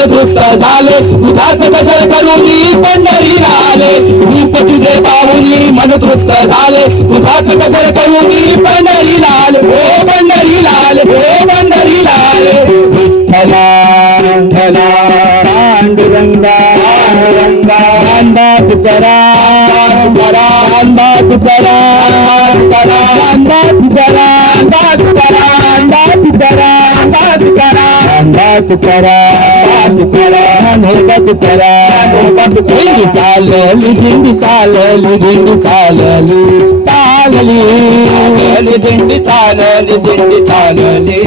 मन तृष्ट झाले तुझाच कशल करूनी पंढरीला आले रूप तुझे पाहुनी मन तृष्ट झाले तुझाच कशल करूनी पंढरीला आले हो पंढरीला आले हो पंढरीला आले विठ्ठला विठ्ठला पांडुरंगा पांडुरंगा अंदाज करा अंदाज करा अंदाज करा अंदाज करा अंदाज करा अंदाज करा अंदाज करा अंदाज करा नोबत करा नोबत दिंडी चालली दिंडी चालली दिंडी चालली चालली दिंडी चालली दिंडी चालली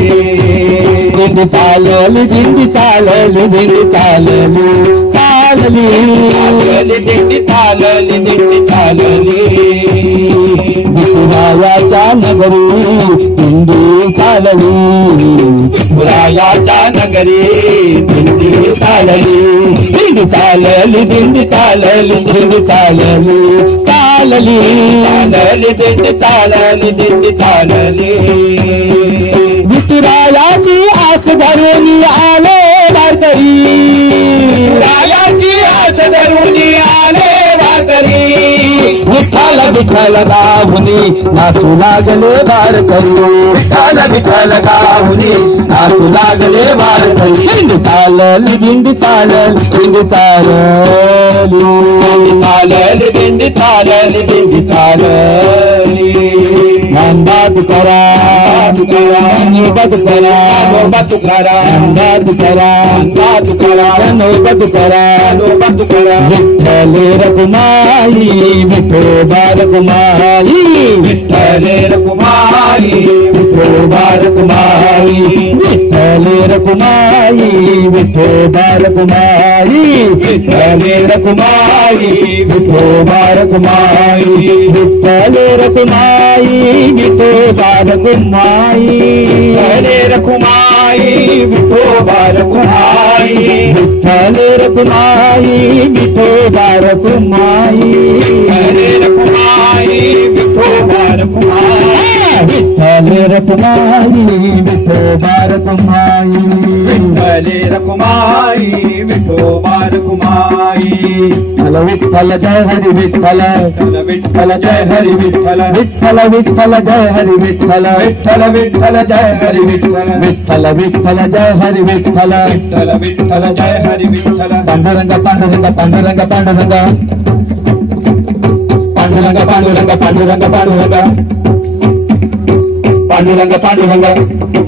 दिंडी चालली दिंडी चालली दिंडी चालली चालली दिंडी चालली दिंडी चालली विठुरायाच्या नगरी दिंडी चालली विठुरायाच्या नगरी दिंडी चालली दिंडी चालली दिंडी चालली दिंडी चालली चालली चालली दिंडी चालली दिंडी चालली विठुरायाची आस धरून आले वारकरी विठुरायाची आस धरून आले वारकरी विठ्ठल विठ्ठल गाहुनी नाचू लागले वारकरी विठ्ठल विठ्ठल गाहुनी नाचू लागले वारकरी दिंडी चालली दिंडी चालली दिंडी चालली चालली दिंडी चालली दिंडी चालली अंदाज करा नोबत करा नोबत करा अंदाज करा अंदाज करा नोबत करा नोबत करा विठ्ठल रखुमाई विठोबा रखुमाई विठ्ठल रखुमाई विठोबा रखुमाई विठ्ठल रखुमाई विठोबा रखुमाई विठ्ठल रखुमाई विठोबा रखुमाई विठ्ठल रखुमाई विठोबा रखुमाई हरे रखुमाई विठोबा रखुमाई विठ्ठल रखुमाई विठोबा रखुमाई हरे रखुमाई विठोबा रखुमाई विठ्ठल रखुमाई विठोबा रखुमाई विठ्ठल रखुमाई विठोबा रखुमाई विठ्ठल जय हरि विठ्ठल विठ्ठल जय हरि विठ्ठल विठ्ठल विठ्ठल जय हरि विठ्ठल विठ्ठल विठ्ठल जय हरि विठ्ठल विठ्ठल विठ्ठल जय हरि विठ्ठल विठ्ठल विठ्ठल जय हरि विठ्ठल पांडुरंग पांडुरंग पांडुरंग पांडुरंग पांडुरंग पांडुरंग पांडुरंग पांडुरंग पांडुरंग पांडुरंग